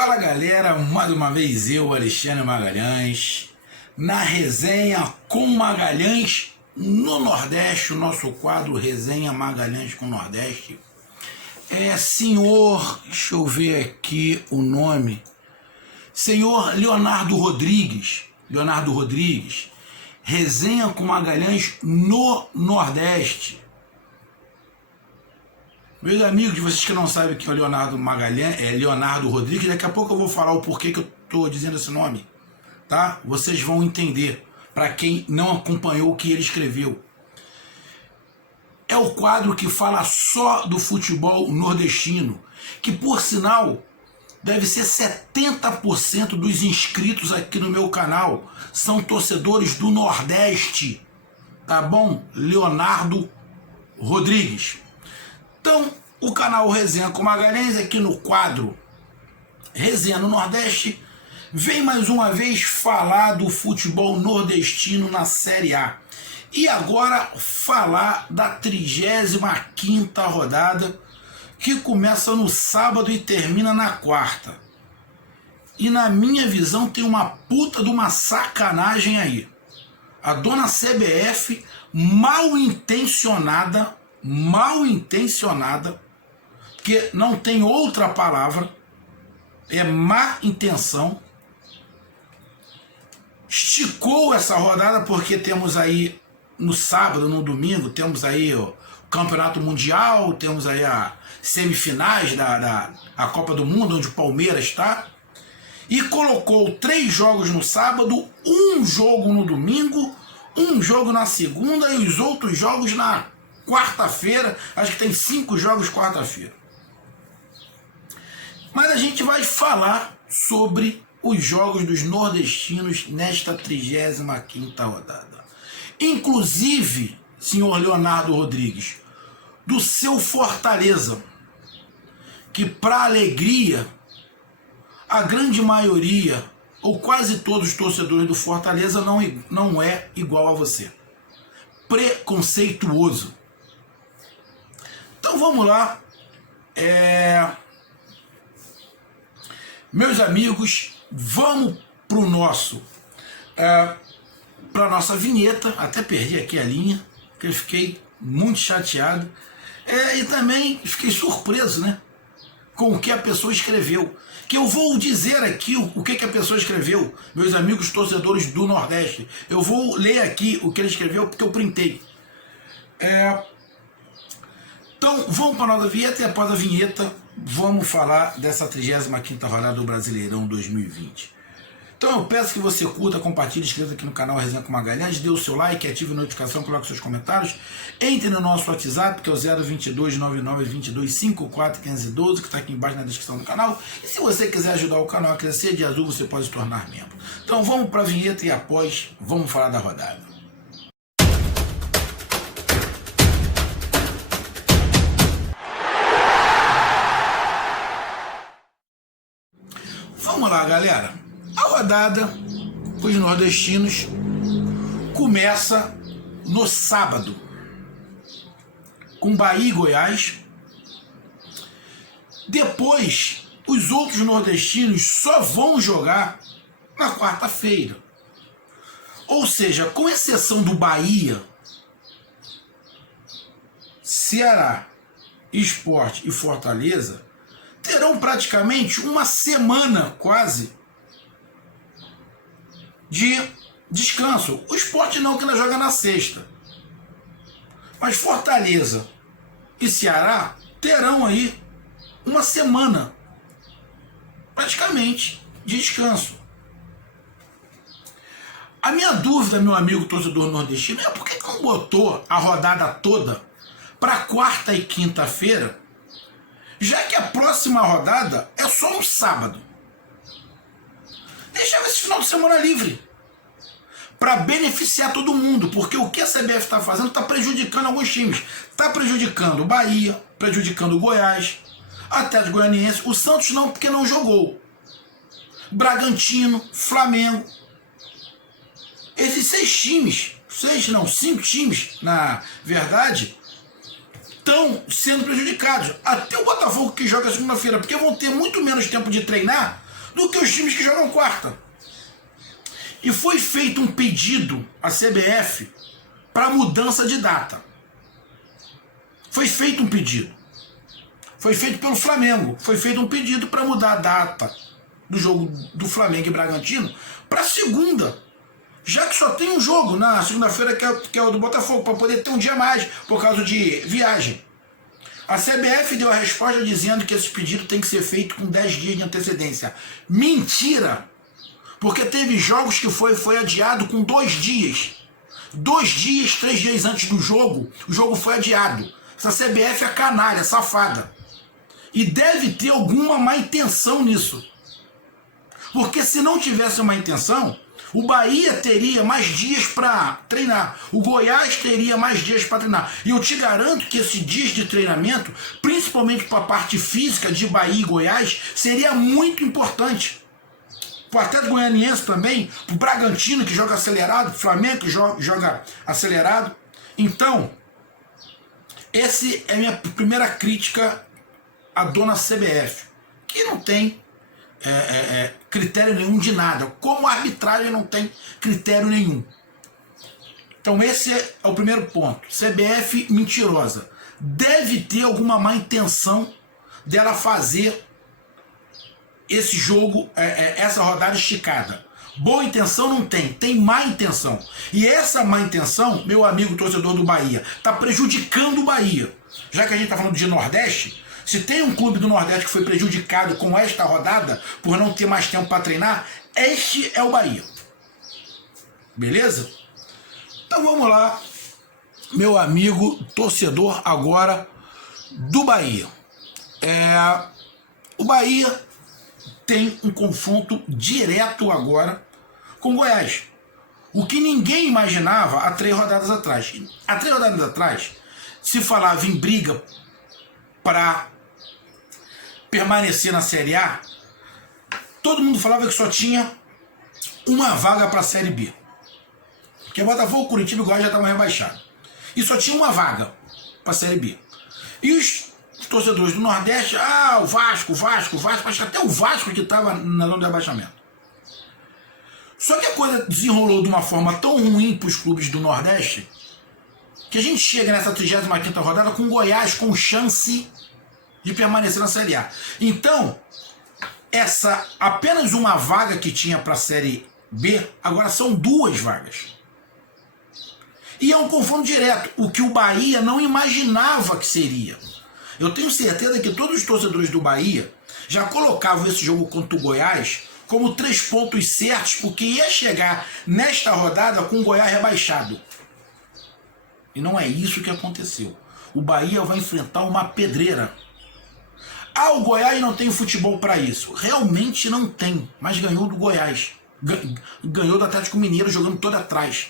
Fala galera, mais uma vez eu, Alexandre Magalhães, na resenha com Magalhães no Nordeste, o nosso quadro Resenha Magalhães com Nordeste. Senhor, deixa eu ver aqui o nome, senhor Leonardo Rodrigues, resenha com Magalhães no Nordeste. Meus amigos, vocês que não sabem quem é o Leonardo Magalhães, Leonardo Rodrigues, daqui a pouco eu vou falar o porquê que eu estou dizendo esse nome, tá? Vocês vão entender, para quem não acompanhou o que ele escreveu. É o quadro que fala só do futebol nordestino, que por sinal, deve ser 70% dos inscritos aqui no meu canal são torcedores do Nordeste, tá bom? Leonardo Rodrigues. Então, o canal Resenha com Magalhães, aqui no quadro Resenha no Nordeste, vem mais uma vez falar do futebol nordestino na Série A. E agora falar da 35ª rodada, que começa no sábado e termina na quarta. E na minha visão tem uma puta de uma sacanagem aí. A dona CBF, mal intencionada, porque não tem outra palavra, é má intenção, esticou essa rodada, porque temos aí no sábado, no domingo, temos aí o Campeonato Mundial, temos aí a semifinais da Copa do Mundo, onde o Palmeiras está, e colocou 3 jogos no sábado, um jogo no domingo, um jogo na segunda e os outros jogos na quarta-feira. Acho que tem 5 jogos quarta-feira. Mas a gente vai falar sobre os jogos dos nordestinos nesta 35ª rodada. Inclusive, senhor Leonardo Rodrigues, do seu Fortaleza, que para alegria, a grande maioria, ou quase todos os torcedores do Fortaleza não é igual a você. Preconceituoso. Então vamos lá, meus amigos, vamos para a nossa vinheta. Até perdi aqui a linha, porque eu fiquei muito chateado, e também fiquei surpreso, né, com o que a pessoa escreveu, que eu vou dizer aqui o que a pessoa escreveu, meus amigos torcedores do Nordeste. Eu vou ler aqui o que ele escreveu, porque eu printei. Então, vamos para a nossa vinheta, e após a vinheta, vamos falar dessa 35ª rodada do Brasileirão 2020. Então, eu peço que você curta, compartilhe, inscreva aqui no canal Resenha com Magalhães, dê o seu like, ative a notificação, coloque seus comentários, entre no nosso WhatsApp, que é o 022 9922 541512, que está aqui embaixo na descrição do canal. E se você quiser ajudar o canal a crescer de azul, você pode se tornar membro. Então, vamos para a vinheta e após, vamos falar da rodada. Vamos lá, galera. A rodada os nordestinos começa no sábado, com Bahia e Goiás. Depois, os outros nordestinos só vão jogar na quarta-feira. Ou seja, com exceção do Bahia, Ceará, Sport e Fortaleza, terão praticamente uma semana quase de descanso. O Sport não, que ela joga na sexta. Mas Fortaleza e Ceará terão aí uma semana praticamente de descanso. A minha dúvida, meu amigo torcedor nordestino, é por que não botou a rodada toda para quarta e quinta-feira, já que a próxima rodada é só um sábado. Deixava esse final de semana livre para beneficiar todo mundo, porque o que a CBF está fazendo está prejudicando alguns times. Está prejudicando o Bahia, prejudicando o Goiás, Atlético Goianiense, o Santos não, porque não jogou. Bragantino, Flamengo. Esses 5 times, na verdade, estão sendo prejudicados. Até o Botafogo, que joga segunda-feira, porque vão ter muito menos tempo de treinar do que os times que jogam quarta. E foi feito um pedido à CBF para mudança de data. Foi feito um pedido. Foi feito pelo Flamengo. Foi feito um pedido para mudar a data do jogo do Flamengo e Bragantino para segunda. Já que só tem um jogo na segunda-feira, que é o do Botafogo, para poder ter um dia mais, por causa de viagem. A CBF deu a resposta dizendo que esse pedido tem que ser feito com 10 dias de antecedência. Mentira! Porque teve jogos que foi adiado com 2 dias. 2 dias, 3 dias antes do jogo, o jogo foi adiado. Essa CBF é canalha, safada. E deve ter alguma má intenção nisso. Porque se não tivesse uma intenção, o Bahia teria mais dias para treinar. O Goiás teria mais dias para treinar. E eu te garanto que esses dias de treinamento, principalmente para a parte física de Bahia e Goiás, seria muito importante. Para o Atlético Goianiense também, para o Bragantino, que joga acelerado, para o Flamengo, que joga acelerado. Então, essa é a minha primeira crítica à dona CBF, que não tem critério nenhum de nada. Como a arbitragem não tem critério nenhum. Então esse é o primeiro ponto. CBF mentirosa. Deve ter alguma má intenção dela fazer esse jogo, essa rodada esticada. Boa intenção não tem, tem má intenção. E essa má intenção, meu amigo torcedor do Bahia, está prejudicando o Bahia. Já que a gente está falando de Nordeste, se tem um clube do Nordeste que foi prejudicado com esta rodada, por não ter mais tempo para treinar, este é o Bahia. Beleza? Então vamos lá, meu amigo torcedor agora do Bahia. O Bahia tem um confronto direto agora com o Goiás. O que ninguém imaginava há 3 rodadas atrás. Há 3 rodadas atrás, se falava em briga para permanecer na Série A, todo mundo falava que só tinha uma vaga para a Série B. Porque Botafogo, Curitiba e Goiás já estavam rebaixados. E só tinha uma vaga para a Série B. E os torcedores do Nordeste, o Vasco, acho que até o Vasco que estava na zona de rebaixamento. Só que a coisa desenrolou de uma forma tão ruim para os clubes do Nordeste, que a gente chega nessa 35ª rodada com o Goiás com chance de permanecer na Série A. Então, essa apenas uma vaga que tinha para a Série B, agora são 2 vagas. E é um confronto direto, o que o Bahia não imaginava que seria. Eu tenho certeza que todos os torcedores do Bahia já colocavam esse jogo contra o Goiás como 3 pontos certos, porque ia chegar nesta rodada com o Goiás rebaixado. E não é isso que aconteceu. O Bahia vai enfrentar uma pedreira. O Goiás não tem futebol para isso. Realmente não tem, mas ganhou do Goiás. Ganhou do Atlético Mineiro jogando todo atrás.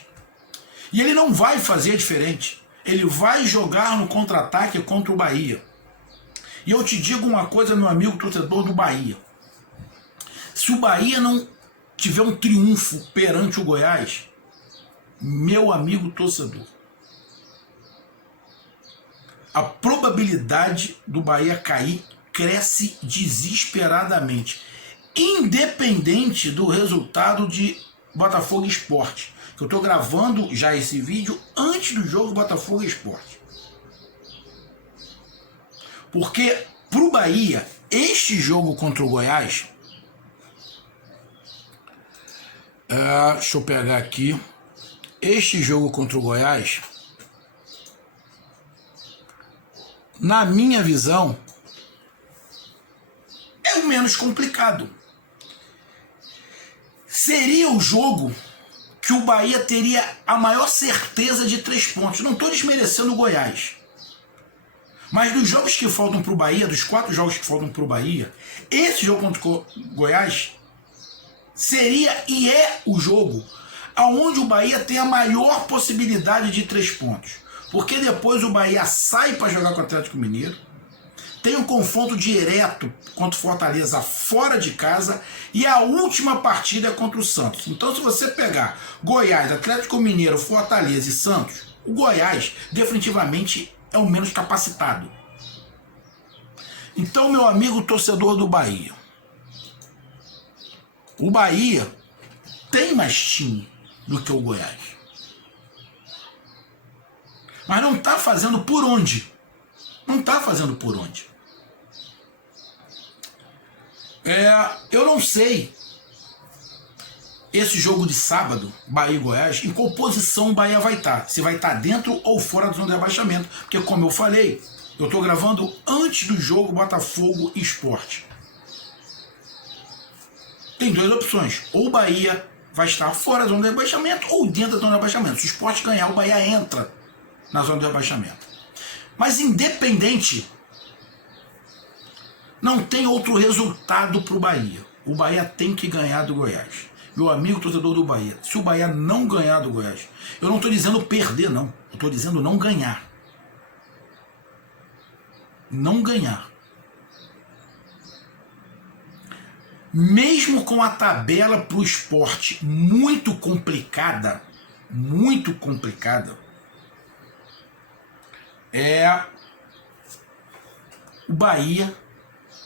E ele não vai fazer diferente. Ele vai jogar no contra-ataque contra o Bahia. E eu te digo uma coisa, meu amigo torcedor do Bahia. Se o Bahia não tiver um triunfo perante o Goiás, meu amigo torcedor, a probabilidade do Bahia cair cresce desesperadamente, independente do resultado de Botafogo e Sport. Eu estou gravando já esse vídeo antes do jogo Botafogo e Sport. Porque para o Bahia, este jogo contra o Goiás, deixa eu pegar aqui, este jogo contra o Goiás, na minha visão, é o menos complicado. Seria o jogo que o Bahia teria a maior certeza de 3 pontos. Não estou desmerecendo o Goiás. Mas dos jogos que faltam para o Bahia, dos 4 jogos que faltam para o Bahia, esse jogo contra o Goiás seria e é o jogo onde o Bahia tem a maior possibilidade de 3 pontos. Porque depois o Bahia sai para jogar com o Atlético Mineiro, tem um confronto direto contra o Fortaleza fora de casa e a última partida é contra o Santos. Então, se você pegar Goiás, Atlético Mineiro, Fortaleza e Santos, o Goiás definitivamente é o menos capacitado. Então, meu amigo torcedor do Bahia, O Bahia tem mais time do que o Goiás. Mas não está fazendo por onde. Não está fazendo por onde. Eu não sei, esse jogo de sábado, Bahia e Goiás, em qual posição o Bahia vai estar. Se vai estar dentro ou fora da zona de rebaixamento. Porque, como eu falei, eu estou gravando antes do jogo Botafogo e Sport. Tem duas opções. Ou o Bahia vai estar fora da zona de rebaixamento ou dentro da zona de rebaixamento. Se o Sport ganhar, o Bahia entra na zona de rebaixamento. Mas independente, não tem outro resultado para o Bahia. O Bahia tem que ganhar do Goiás. Meu amigo torcedor do Bahia, se o Bahia não ganhar do Goiás, eu não estou dizendo perder, não. Eu estou dizendo não ganhar. Não ganhar. Mesmo com a tabela para o Sport muito complicada, o Bahia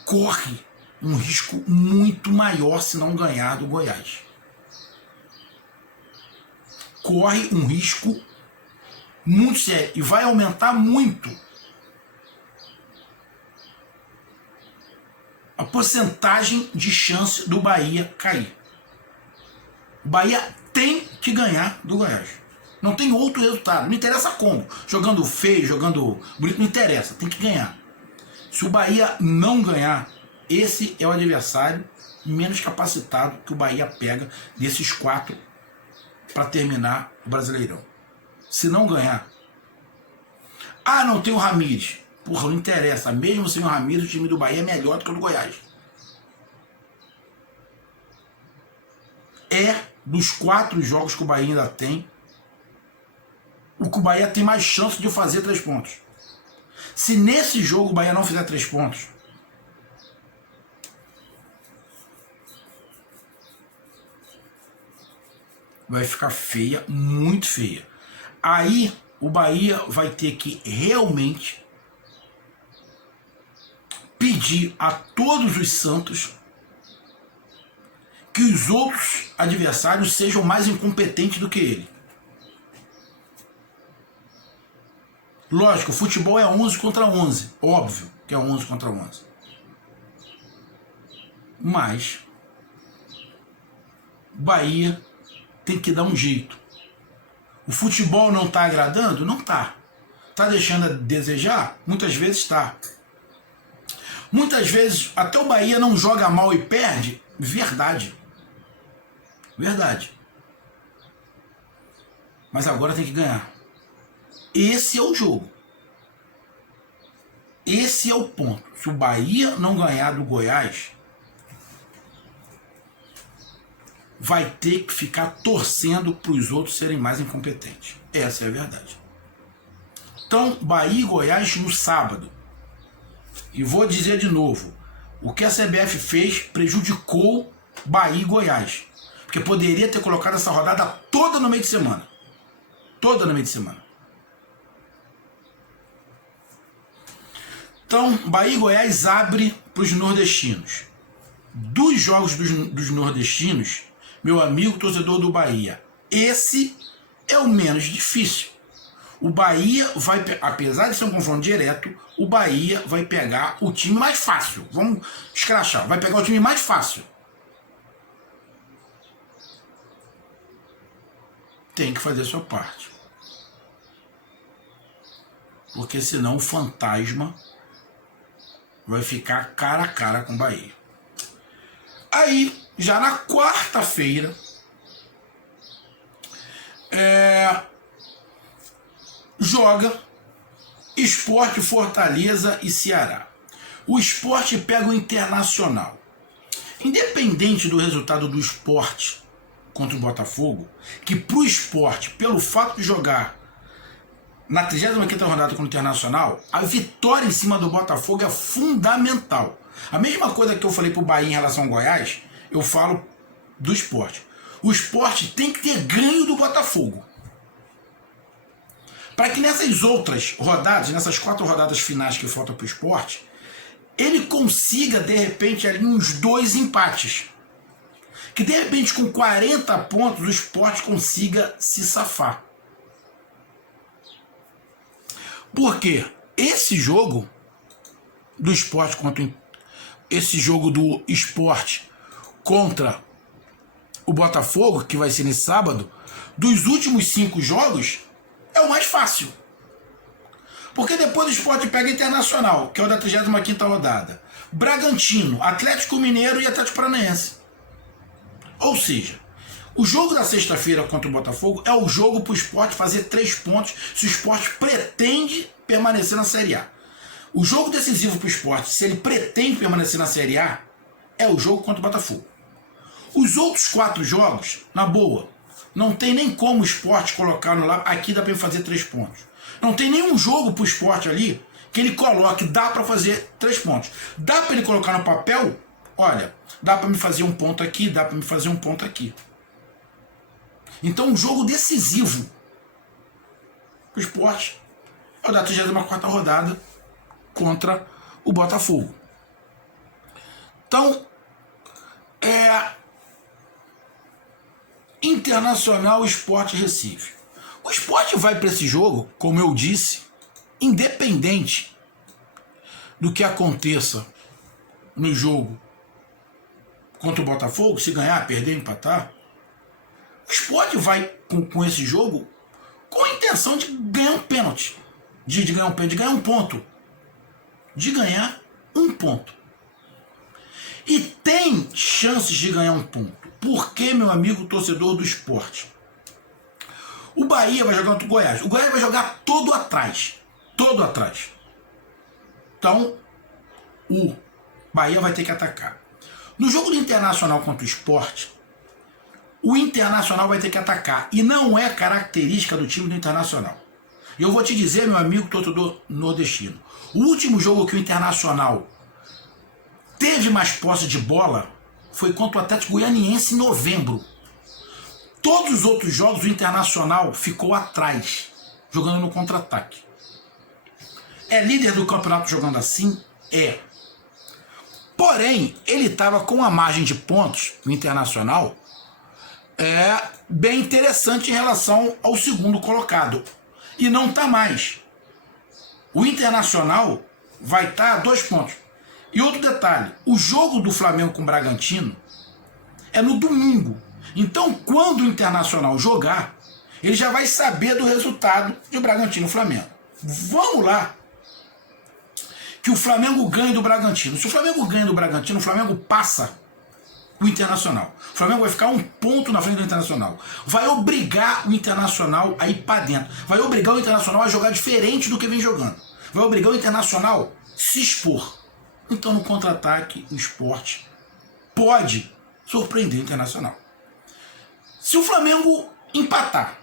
corre um risco muito maior se não ganhar do Goiás. Corre um risco muito sério e vai aumentar muito a porcentagem de chance do Bahia cair. O Bahia tem que ganhar do Goiás. Não tem outro resultado. Não interessa como. Jogando feio, jogando bonito, não interessa. Tem que ganhar. Se o Bahia não ganhar, esse é o adversário menos capacitado que o Bahia pega desses 4 para terminar o Brasileirão. Se não ganhar, não tem o Ramires. Porra, não interessa. Mesmo sem o Ramires, o time do Bahia é melhor do que o do Goiás. Dos 4 jogos que o Bahia ainda tem, o que o Bahia tem mais chance de fazer 3 pontos. Se nesse jogo o Bahia não fizer 3 pontos, vai ficar feia, muito feia. Aí o Bahia vai ter que realmente pedir a todos os santos que os outros adversários sejam mais incompetentes do que ele. Lógico, o futebol é 11 contra 11. Óbvio que é 11 contra 11. Mas o Bahia tem que dar um jeito. O futebol não está agradando? Não está. Está deixando a desejar? Muitas vezes está. Muitas vezes até o Bahia não joga mal e perde? Verdade. Verdade. Mas agora tem que ganhar. Esse é o jogo. Esse é o ponto. Se o Bahia não ganhar do Goiás, vai ter que ficar torcendo para os outros serem mais incompetentes. Essa é a verdade. Então, Bahia e Goiás no sábado. E vou dizer de novo, o que a CBF fez prejudicou Bahia e Goiás. Porque poderia ter colocado essa rodada toda no meio de semana. Toda no meio de semana. Então, Bahia e Goiás abre para os nordestinos. Dos jogos dos nordestinos, meu amigo torcedor do Bahia, esse é o menos difícil. O Bahia vai, apesar de ser um confronto direto, o Bahia vai pegar o time mais fácil. Vamos escrachar, vai pegar o time mais fácil. Tem que fazer a sua parte. Porque senão o fantasma vai ficar cara a cara com o Bahia. Aí, já na quarta-feira, joga Sport, Fortaleza e Ceará. O Sport pega o Internacional. Independente do resultado do Sport contra o Botafogo, que pro Sport, pelo fato de jogar na 35ª rodada contra o Internacional, a vitória em cima do Botafogo é fundamental. A mesma coisa que eu falei pro Bahia em relação ao Goiás, eu falo do Sport. O Sport tem que ter ganho do Botafogo. Para que nessas outras rodadas, nessas 4 rodadas finais que faltam pro Sport, ele consiga, de repente, ali uns 2 empates. que de repente com 40 pontos o Sport consiga se safar. Porque esse jogo do Sport contra esse jogo do Sport contra o Botafogo, que vai ser nesse sábado, dos últimos 5 jogos, é o mais fácil. Porque depois o Sport pega Internacional, que é o da 35ª rodada, Bragantino, Atlético Mineiro e Atlético Paranaense. Ou seja, o jogo da sexta-feira contra o Botafogo é o jogo para o Sport fazer 3 pontos se o Sport pretende permanecer na Série A. O jogo decisivo para o Sport, se ele pretende permanecer na Série A, é o jogo contra o Botafogo. Os outros 4 jogos, na boa, não tem nem como o Sport colocar no lá, aqui dá para ele fazer 3 pontos. Não tem nenhum jogo para o Sport ali que ele coloque, dá para fazer 3 pontos. Dá para ele colocar no papel, olha, dá para me fazer um ponto aqui, dá para me fazer um ponto aqui. Então um jogo decisivo para o Sport é o da 34ª rodada contra o Botafogo. Então, Internacional Sport Recife. O Sport vai para esse jogo, como eu disse, independente do que aconteça no jogo contra o Botafogo, se ganhar, perder, empatar, o Sport vai com esse jogo com a intenção de ganhar um pênalti, de ganhar um pênalti, de ganhar um ponto, de ganhar um ponto. E tem chances de ganhar um ponto. Por que, meu amigo torcedor do Sport? O Bahia vai jogar contra o Goiás. O Goiás vai jogar todo atrás. Todo atrás. Então, o Bahia vai ter que atacar. No jogo do Internacional contra o Sport, o Internacional vai ter que atacar. E não é característica do time do Internacional. E eu vou te dizer, meu amigo torcedor nordestino, o último jogo que o Internacional teve mais posse de bola foi contra o Atlético Goianiense em novembro. Todos os outros jogos o Internacional ficou atrás, jogando no contra-ataque. É líder do campeonato jogando assim? É. Porém, ele estava com uma margem de pontos no Internacional bem interessante em relação ao segundo colocado. E não está mais. O Internacional vai estar a 2 pontos. E outro detalhe, o jogo do Flamengo com o Bragantino é no domingo. Então, quando o Internacional jogar, ele já vai saber do resultado de Bragantino e Flamengo. Vamos lá. Que o Flamengo ganhe do Bragantino. Se o Flamengo ganha do Bragantino, o Flamengo passa o Internacional. O Flamengo vai ficar 1 ponto na frente do Internacional. Vai obrigar o Internacional a ir para dentro. Vai obrigar o Internacional a jogar diferente do que vem jogando. Vai obrigar o Internacional a se expor. Então, no contra-ataque, o Sport pode surpreender o Internacional. Se o Flamengo empatar,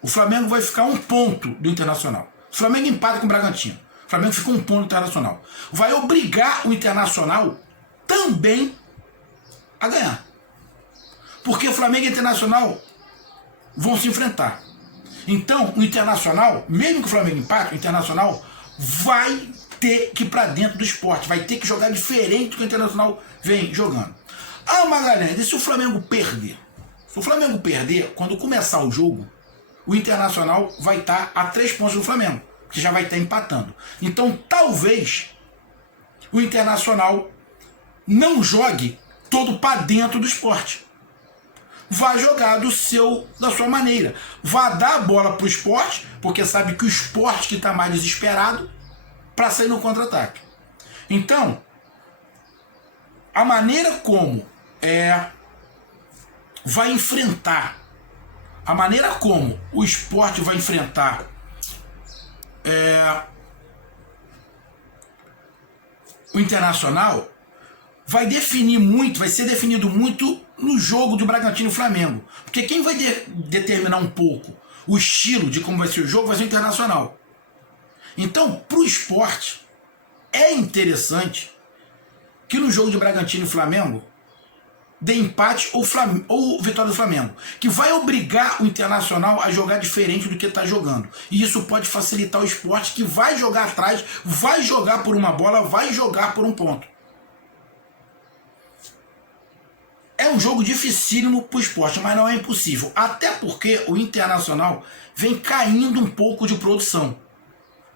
o Flamengo vai ficar 1 ponto do Internacional. Se o Flamengo empata com o Bragantino, o Flamengo fica 1 ponto do Internacional. Vai obrigar o Internacional também a ganhar. Porque o Flamengo e o Internacional vão se enfrentar. Então, o Internacional, mesmo que o Flamengo empate, o Internacional vai ter que ir para dentro do Sport, vai ter que jogar diferente do que o Internacional vem jogando. Ah, Magalhães, e se o Flamengo perder? Se o Flamengo perder, quando começar o jogo, o Internacional vai estar a 3 pontos do Flamengo, que já vai estar empatando. Então, talvez o Internacional não jogue todo para dentro do Sport. Vai jogar da sua maneira. Vai dar a bola para o Sport, porque sabe que o Sport que está mais desesperado para sair no contra-ataque. Então, a maneira como vai enfrentar, a maneira como o Sport vai enfrentar o Internacional vai definir muito, vai ser definido muito no jogo do Bragantino e Flamengo. Porque quem vai determinar um pouco o estilo de como vai ser o jogo vai ser o Internacional. Então, para o Sport, é interessante que no jogo de Bragantino e Flamengo dê empate ou vitória do Flamengo, que vai obrigar o Internacional a jogar diferente do que está jogando. E isso pode facilitar o Sport, que vai jogar atrás, vai jogar por uma bola, vai jogar por 1 ponto. É um jogo dificílimo para o Sport, mas não é impossível. Até porque o Internacional vem caindo um pouco de produção.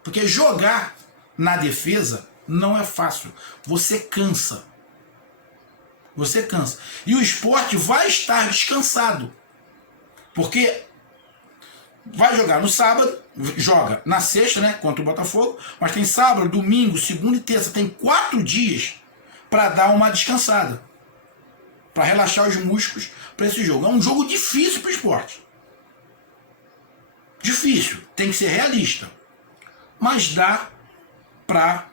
Porque jogar na defesa não é fácil. Você cansa. Você cansa. E o Sport vai estar descansado. Porque vai jogar no sábado, joga na sexta, né, contra o Botafogo, mas tem sábado, domingo, segunda e terça, tem 4 dias para dar uma descansada, para relaxar os músculos para esse jogo. É um jogo difícil para o Sport. Difícil, tem que ser realista, mas dá para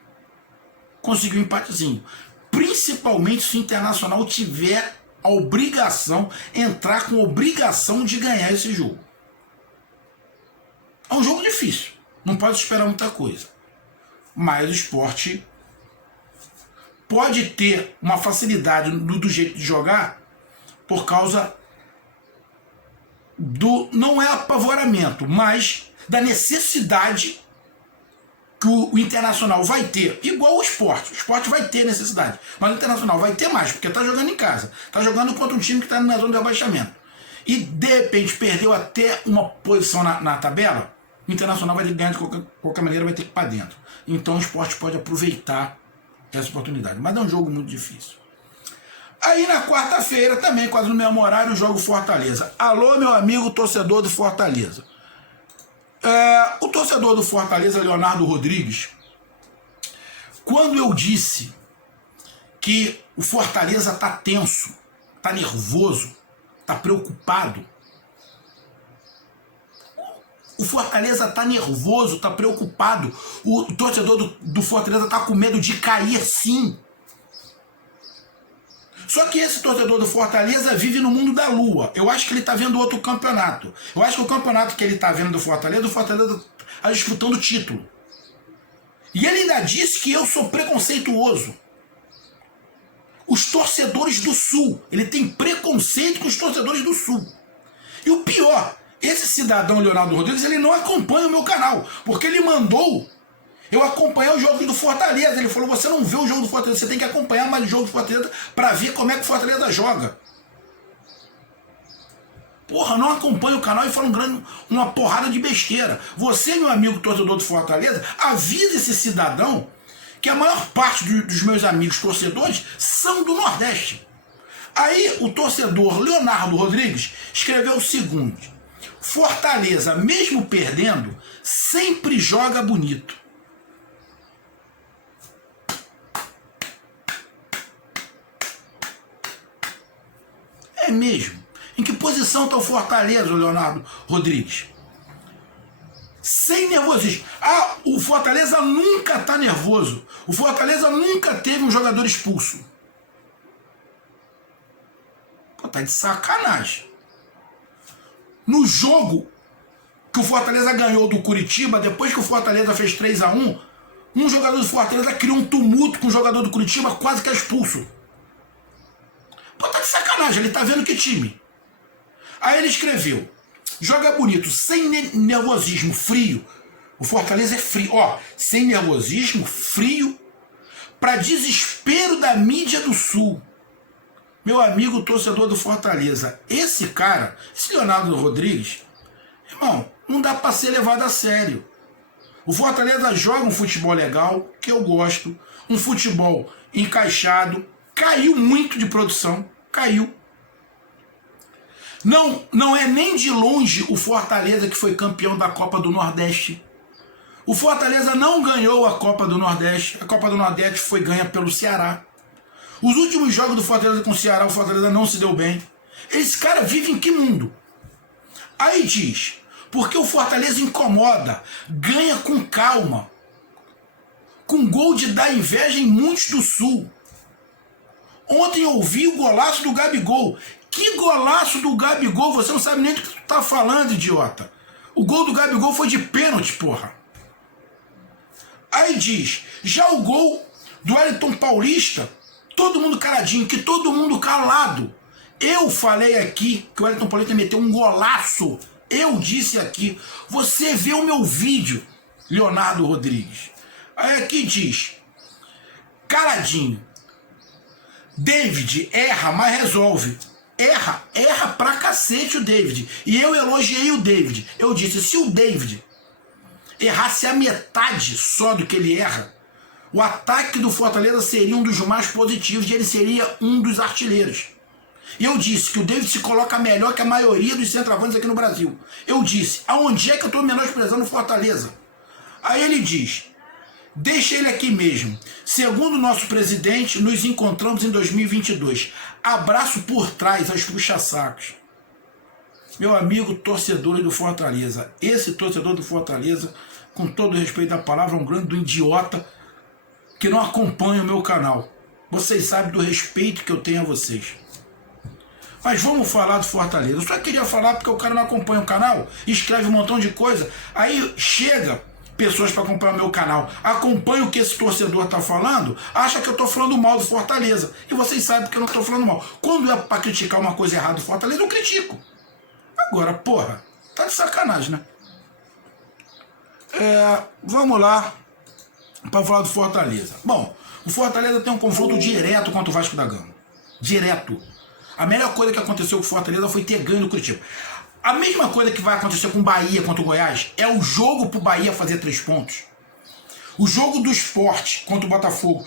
conseguir um empatezinho. Principalmente se o Internacional tiver a obrigação, entrar com obrigação de ganhar esse jogo. É um jogo difícil, não pode esperar muita coisa. Mas o Sport pode ter uma facilidade do jeito de jogar por causa do, não é apavoramento, mas da necessidade que o Internacional vai ter, igual o Sport. O Sport vai ter necessidade, mas o Internacional vai ter mais, porque está jogando em casa, está jogando contra um time que está na zona de abaixamento. E de repente perdeu até uma posição na tabela, o Internacional vai ter que ganhar de qualquer maneira, vai ter que ir para dentro. Então o Sport pode aproveitar essa oportunidade, mas é um jogo muito difícil. Aí na quarta-feira, também quase no mesmo horário, o jogo Fortaleza. Alô, meu amigo torcedor do Fortaleza. O torcedor do Fortaleza, Leonardo Rodrigues, quando eu disse que o Fortaleza está tenso, está nervoso, está preocupado, o Fortaleza está nervoso, está preocupado, o torcedor do Fortaleza está com medo de cair sim. Só que esse torcedor do Fortaleza vive no mundo da lua. Eu acho que ele está vendo outro campeonato. Eu acho que o campeonato que ele está vendo do Fortaleza está disputando o título. E ele ainda disse que eu sou preconceituoso. Os torcedores do Sul. Ele tem preconceito com os torcedores do Sul. E o pior, esse cidadão Leonardo Rodrigues, ele não acompanha o meu canal. Porque ele mandou eu acompanhar o jogo do Fortaleza. Ele falou, você não vê o jogo do Fortaleza, você tem que acompanhar mais o jogo do Fortaleza para ver como é que o Fortaleza joga. Porra, não acompanha o canal e fala uma porrada de besteira. Você, meu amigo torcedor do Fortaleza, avisa esse cidadão que a maior parte dos meus amigos torcedores são do Nordeste. Aí o torcedor Leonardo Rodrigues escreveu o seguinte: Fortaleza, mesmo perdendo, sempre joga bonito. É mesmo? Em que posição está o Fortaleza, Leonardo Rodrigues? Sem nervosismo. O Fortaleza nunca está nervoso. O Fortaleza nunca teve um jogador expulso. Pô, tá de sacanagem. No jogo que o Fortaleza ganhou do Curitiba, depois que o Fortaleza fez 3-1, um jogador do Fortaleza criou um tumulto com o jogador do Curitiba, quase que é expulso. Pô, tá de sacanagem, ele tá vendo que time? Aí ele escreveu, joga bonito, sem nervosismo, frio. O Fortaleza é frio, ó, sem nervosismo, frio, para desespero da mídia do Sul. Meu amigo torcedor do Fortaleza, esse cara, esse Leonardo Rodrigues, irmão, não dá para ser levado a sério. O Fortaleza joga um futebol legal, que eu gosto, um futebol encaixado, caiu muito de produção, caiu. Não é nem de longe o Fortaleza que foi campeão da Copa do Nordeste. O Fortaleza não ganhou a Copa do Nordeste. A Copa do Nordeste foi ganha pelo Ceará. Os últimos jogos do Fortaleza com o Ceará, o Fortaleza não se deu bem. Esse cara vive em que mundo? Aí diz, porque o Fortaleza incomoda, ganha com calma, com gol de dar inveja em muitos do Sul. Ontem eu ouvi o golaço do Gabigol. Que golaço do Gabigol? Você não sabe nem do que tu tá falando, idiota. O gol do Gabigol foi de pênalti, porra. Aí diz, já o gol do Wellington Paulista, todo mundo caladinho, que todo mundo calado. Eu falei aqui que o Wellington Paulista meteu um golaço. Eu disse aqui. Você vê o meu vídeo, Leonardo Rodrigues. Aí aqui diz, caladinho. David erra, mas resolve. erra pra cacete o David. E eu elogiei o David. Eu disse, se o David errasse a metade só do que ele erra, o ataque do Fortaleza seria um dos mais positivos e ele seria um dos artilheiros. E eu disse que o David se coloca melhor que a maioria dos centroavantes aqui no Brasil. Eu disse, aonde é que eu estou menosprezando o Fortaleza? Aí ele diz, deixa ele aqui mesmo. Segundo o nosso presidente, nos encontramos em 2022. Abraço por trás aos puxa-sacos. Meu amigo torcedor do Fortaleza, esse torcedor do Fortaleza, com todo o respeito à palavra, é um grande idiota que não acompanha o meu canal. Vocês sabem do respeito que eu tenho a vocês. Mas vamos falar do Fortaleza. Eu só queria falar porque o cara não acompanha o canal, escreve um montão de coisa, aí chega pessoas para acompanhar o meu canal, acompanha o que esse torcedor está falando, acha que eu estou falando mal do Fortaleza. E vocês sabem que eu não estou falando mal. Quando é para criticar uma coisa errada do Fortaleza, eu critico. Agora, porra, tá de sacanagem, né? Vamos lá para falar do Fortaleza. Bom, o Fortaleza tem um confronto direto contra o Vasco da Gama. Direto. A melhor coisa que aconteceu com o Fortaleza foi ter ganho no Curitiba. A mesma coisa que vai acontecer com o Bahia contra o Goiás é o jogo pro Bahia fazer 3 pontos. O jogo do Sport contra o Botafogo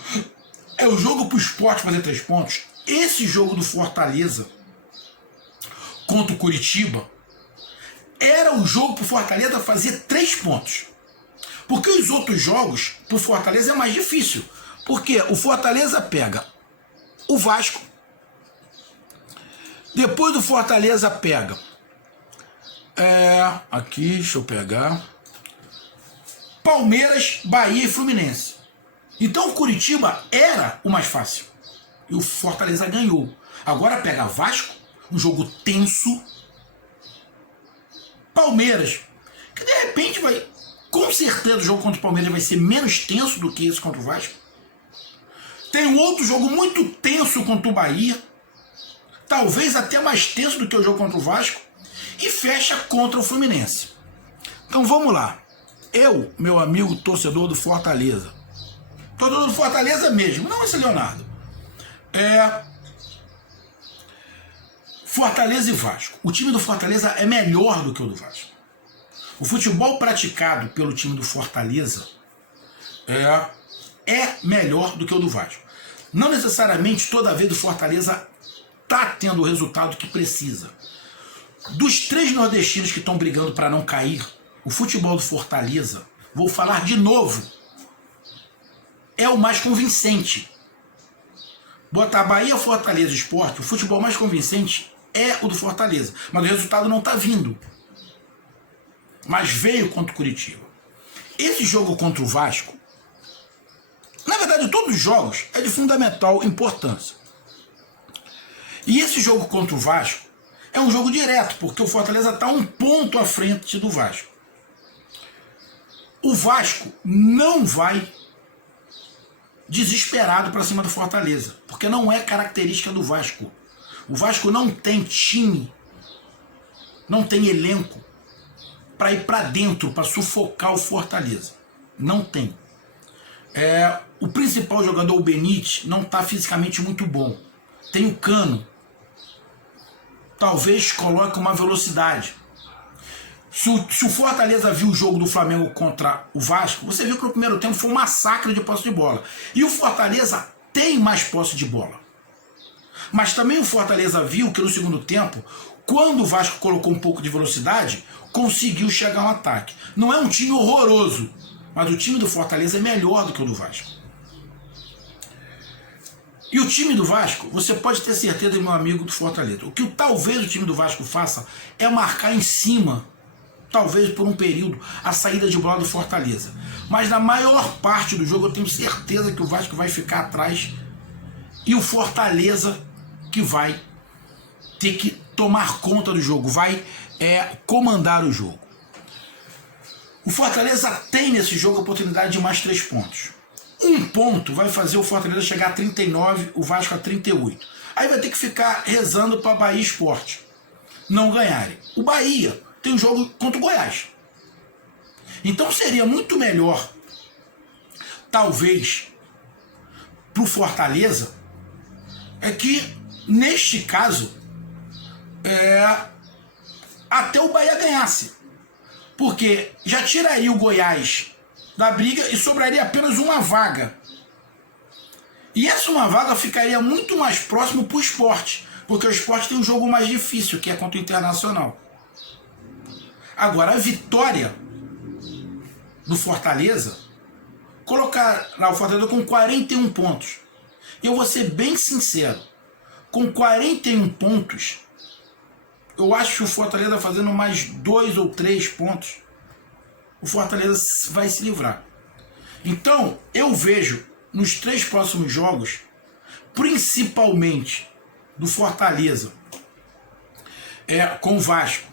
é o jogo pro Sport fazer 3 pontos. Esse jogo do Fortaleza contra o Curitiba era o jogo pro Fortaleza fazer 3 pontos. Porque os outros jogos pro Fortaleza é mais difícil. Porque o Fortaleza pega o Vasco, depois do Fortaleza pega aqui, deixa eu pegar, Palmeiras, Bahia e Fluminense. Então o Curitiba era o mais fácil e o Fortaleza ganhou. Agora pega Vasco, um jogo tenso, Palmeiras, que de repente vai, com certeza o jogo contra o Palmeiras vai ser menos tenso do que esse contra o Vasco. Tem um outro jogo muito tenso contra o Bahia, talvez até mais tenso do que o jogo contra o Vasco, e fecha contra o Fluminense. Então vamos lá. Eu, meu amigo torcedor do Fortaleza, torcedor do Fortaleza mesmo, não esse Leonardo, Fortaleza e Vasco. O time do Fortaleza é melhor do que o do Vasco. O futebol praticado pelo time do Fortaleza é melhor do que o do Vasco. Não necessariamente toda vez o Fortaleza está tendo o resultado que precisa. Dos 3 nordestinos que estão brigando para não cair, o futebol do Fortaleza, vou falar de novo, é o mais convincente. Botar Bahia, Fortaleza e Sport, o futebol mais convincente é o do Fortaleza. Mas o resultado não está vindo. Mas veio contra o Curitiba. Esse jogo contra o Vasco, na verdade todos os jogos é de fundamental importância. E esse jogo contra o Vasco é um jogo direto, porque o Fortaleza está 1 ponto à frente do Vasco. O Vasco não vai desesperado para cima do Fortaleza, porque não é característica do Vasco. O Vasco não tem time, não tem elenco para ir para dentro, para sufocar o Fortaleza. Não tem. O principal jogador, o Benítez, não está fisicamente muito bom. Tem o Cano. Talvez coloque uma velocidade. Se o Fortaleza viu o jogo do Flamengo contra o Vasco, você viu que no primeiro tempo foi um massacre de posse de bola. E o Fortaleza tem mais posse de bola. Mas também o Fortaleza viu que no segundo tempo, quando o Vasco colocou um pouco de velocidade, conseguiu chegar ao ataque. Não é um time horroroso, mas o time do Fortaleza é melhor do que o do Vasco. E o time do Vasco, você pode ter certeza, meu amigo do Fortaleza, o que talvez o time do Vasco faça é marcar em cima, talvez por um período, a saída de bola do Fortaleza. Mas na maior parte do jogo eu tenho certeza que o Vasco vai ficar atrás e o Fortaleza que vai ter que tomar conta do jogo, vai comandar o jogo. O Fortaleza tem nesse jogo a oportunidade de mais 3 pontos. 1 ponto vai fazer o Fortaleza chegar a 39, o Vasco a 38. Aí vai ter que ficar rezando para Bahia e Sport não ganharem. O Bahia tem um jogo contra o Goiás. Então seria muito melhor, talvez, para o Fortaleza, que neste caso até o Bahia ganhasse. Porque já tiraria o Goiás da briga e sobraria apenas uma vaga. E essa uma vaga ficaria muito mais próximo para o Sport, porque o Sport tem um jogo mais difícil, que é contra o Internacional. Agora, a vitória do Fortaleza colocará o Fortaleza com 41 pontos. Eu vou ser bem sincero, com 41 pontos, eu acho que o Fortaleza fazendo mais 2 ou 3 pontos, o Fortaleza vai se livrar. Então, eu vejo nos 3 próximos jogos, principalmente do Fortaleza com o Vasco.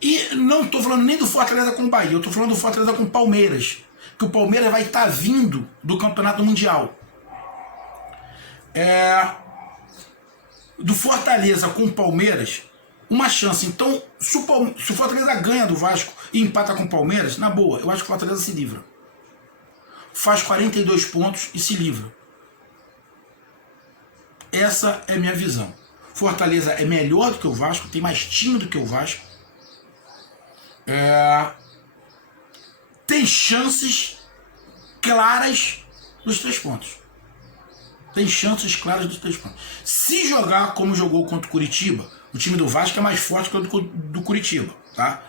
E não estou falando nem do Fortaleza com o Bahia, eu estou falando do Fortaleza com o Palmeiras, que o Palmeiras vai estar vindo do Campeonato Mundial. Do Fortaleza com o Palmeiras, uma chance. Então, se o Fortaleza ganha do Vasco e empata com o Palmeiras, na boa, eu acho que o Fortaleza se livra. Faz 42 pontos e se livra. Essa é a minha visão. Fortaleza é melhor do que o Vasco, tem mais time do que o Vasco. Tem chances claras dos 3 pontos. Tem chances claras dos 3 pontos. Se jogar como jogou contra o Curitiba, o time do Vasco é mais forte que o do Curitiba, tá?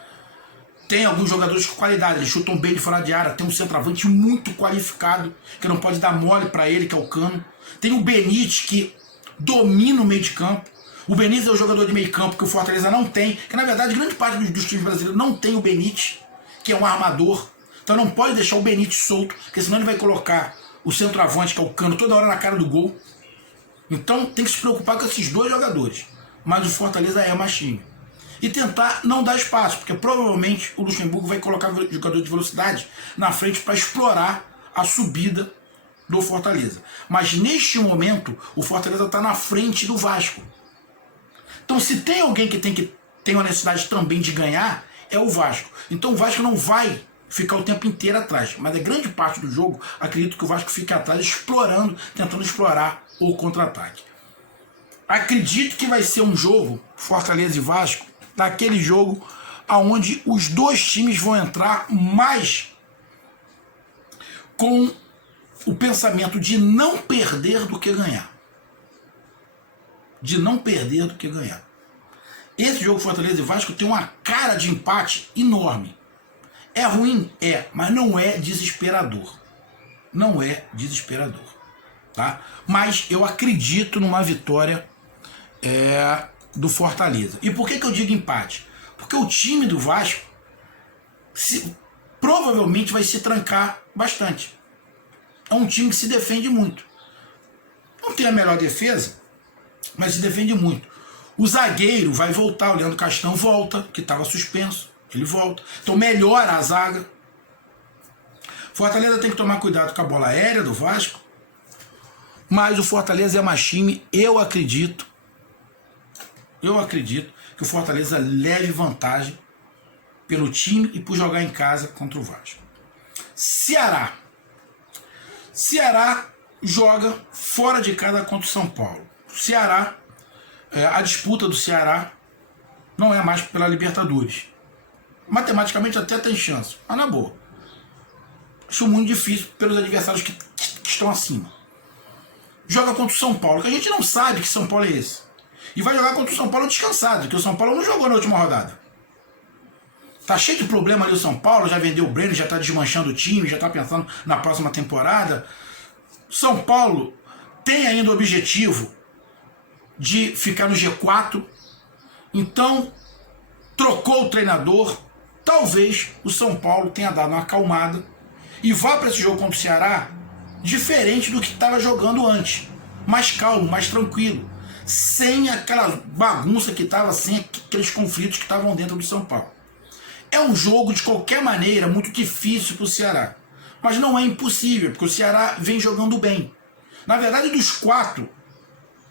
Tem alguns jogadores com qualidade, eles chutam bem de fora de área, tem um centroavante muito qualificado, que não pode dar mole para ele, que é o Cano. Tem o Benítez, que domina o meio de campo. O Benítez é o jogador de meio campo que o Fortaleza não tem, que na verdade grande parte dos times brasileiros não tem o Benítez, que é um armador. Então não pode deixar o Benítez solto, porque senão ele vai colocar o centroavante, que é o Cano, toda hora na cara do gol. Então tem que se preocupar com esses 2 jogadores. Mas o Fortaleza é mais time. E tentar não dar espaço, porque provavelmente o Luxemburgo vai colocar jogador de velocidade na frente para explorar a subida do Fortaleza. Mas neste momento, o Fortaleza está na frente do Vasco. Então se tem alguém que tem uma necessidade também de ganhar, é o Vasco. Então o Vasco não vai ficar o tempo inteiro atrás. Mas a grande parte do jogo, acredito que o Vasco fica atrás, tentando explorar o contra-ataque. Acredito que vai ser um jogo, Fortaleza e Vasco, daquele jogo onde os 2 times vão entrar mais com o pensamento de não perder do que ganhar. De não perder do que ganhar. Esse jogo Fortaleza e Vasco tem uma cara de empate enorme. É ruim? É, mas não é desesperador. Não é desesperador. Tá? Mas eu acredito numa vitória do Fortaleza. E por que eu digo empate? Porque o time do Vasco provavelmente vai se trancar bastante. É um time que se defende muito. Não tem a melhor defesa, mas se defende muito. O zagueiro vai voltar, o Leandro Castan volta, que estava suspenso, ele volta. Então melhora a zaga. Fortaleza tem que tomar cuidado com a bola aérea do Vasco, mas o Fortaleza é mais time. Eu acredito que o Fortaleza leve vantagem pelo time e por jogar em casa contra o Vasco. Ceará joga fora de casa contra o São Paulo. Ceará, a disputa do Ceará não é mais pela Libertadores. Matematicamente até tem chance, mas na boa. Acho muito difícil pelos adversários que estão acima. Joga contra o São Paulo, que a gente não sabe que São Paulo é esse. E vai jogar contra o São Paulo descansado, porque o São Paulo não jogou na última rodada. Tá cheio de problema ali o São Paulo, já vendeu o Brenner, já tá desmanchando o time, já tá pensando na próxima temporada. São Paulo tem ainda o objetivo de ficar no G4, então trocou o treinador. Talvez o São Paulo tenha dado uma acalmada e vá para esse jogo contra o Ceará diferente do que estava jogando antes, mais calmo, mais tranquilo, sem aquela bagunça que estava, sem aqueles conflitos que estavam dentro do São Paulo. É um jogo, de qualquer maneira, muito difícil para o Ceará, mas não é impossível, porque o Ceará vem jogando bem. Na verdade, dos 4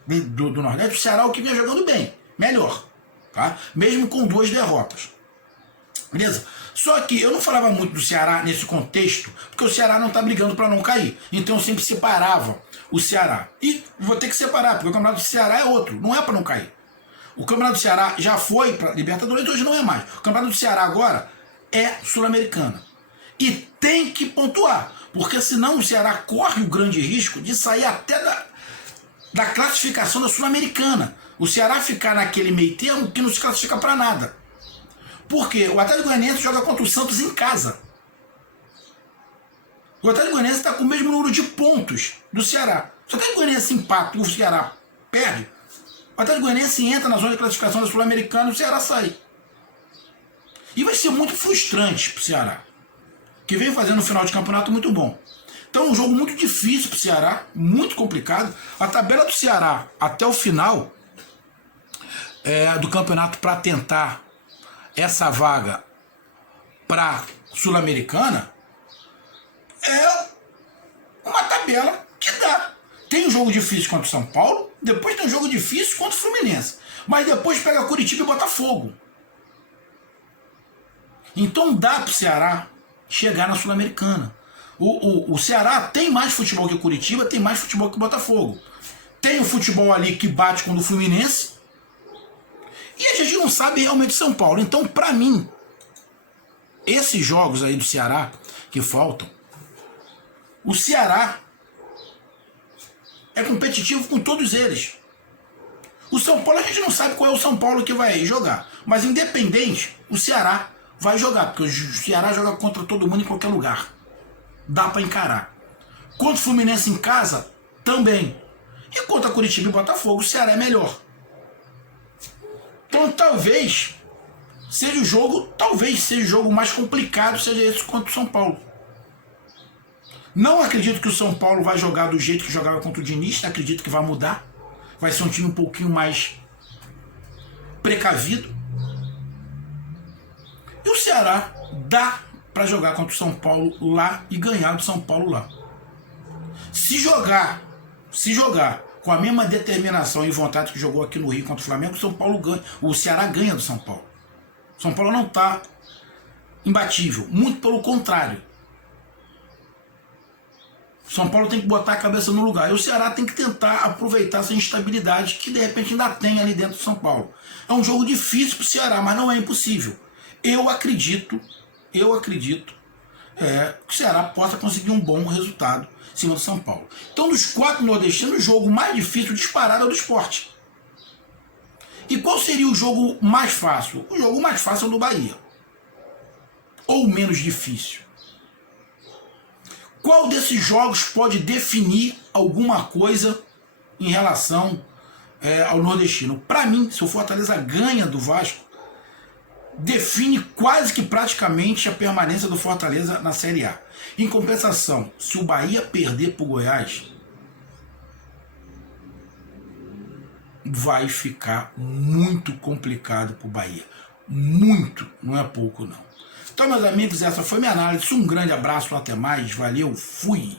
do Nordeste, o Ceará é o que vem jogando bem, melhor, tá? Mesmo com 2 derrotas. Beleza? Só que eu não falava muito do Ceará nesse contexto, porque o Ceará não está brigando para não cair. Então eu sempre separava o Ceará. E vou ter que separar, porque o campeonato do Ceará é outro, não é para não cair. O Campeonato do Ceará já foi para Libertadores, hoje não é mais. O Campeonato do Ceará agora é Sul-Americana. E tem que pontuar, porque senão o Ceará corre o grande risco de sair até da classificação da Sul-Americana. O Ceará ficar naquele meio termo que não se classifica para nada. Porque o Atlético Goianiense joga contra o Santos em casa. O Atlético Goianiense está com o mesmo número de pontos do Ceará. Se o Atlético Goianiense empata e o Ceará perde, o Atlético Goianiense entra na zona de classificação da Sul-Americana e o Ceará sai. E vai ser muito frustrante para o Ceará, que vem fazendo um final de campeonato muito bom. Então é um jogo muito difícil para o Ceará, muito complicado. A tabela do Ceará até o final do campeonato para tentar essa vaga para Sul-Americana é uma tabela que dá. Tem um jogo difícil contra o São Paulo, depois tem um jogo difícil contra o Fluminense, mas depois pega Curitiba e Botafogo. Então dá para o Ceará chegar na Sul-Americana. O Ceará tem mais futebol que o Curitiba, tem mais futebol que o Botafogo. Tem o futebol ali que bate com o do Fluminense, e a gente não sabe realmente São Paulo. Então, para mim, esses jogos aí do Ceará que faltam, o Ceará é competitivo com todos eles. O São Paulo a gente não sabe qual é o São Paulo que vai jogar, mas independente, o Ceará vai jogar, porque o Ceará joga contra todo mundo em qualquer lugar. Dá para encarar. Contra o Fluminense em casa, também. E contra Curitiba e Botafogo, o Ceará é melhor. Então talvez seja o jogo mais complicado, seja esse contra o São Paulo. Não acredito que o São Paulo vai jogar do jeito que jogava contra o Diniz, acredito que vai mudar. Vai ser um time um pouquinho mais precavido. E o Ceará dá para jogar contra o São Paulo lá e ganhar do São Paulo lá. Se jogar com a mesma determinação e vontade que jogou aqui no Rio contra o Flamengo, o São Paulo ganha, o Ceará ganha do São Paulo. O São Paulo não está imbatível, muito pelo contrário. O São Paulo tem que botar a cabeça no lugar. E o Ceará tem que tentar aproveitar essa instabilidade que de repente ainda tem ali dentro do São Paulo. É um jogo difícil para o Ceará, mas não é impossível. Eu acredito que o Ceará possa conseguir um bom resultado em cima do São Paulo. Então, dos 4 nordestinos, o jogo mais difícil disparado é o do Sport. E qual seria o jogo mais fácil? O jogo mais fácil é o do Bahia. Ou menos difícil. Qual desses jogos pode definir alguma coisa em relação ao nordestino? Para mim, se o Fortaleza ganha do Vasco, define quase que praticamente a permanência do Fortaleza na Série A. Em compensação, se o Bahia perder para o Goiás, vai ficar muito complicado para o Bahia. Muito, não é pouco não. Então, meus amigos, essa foi minha análise. Um grande abraço, até mais, valeu, fui!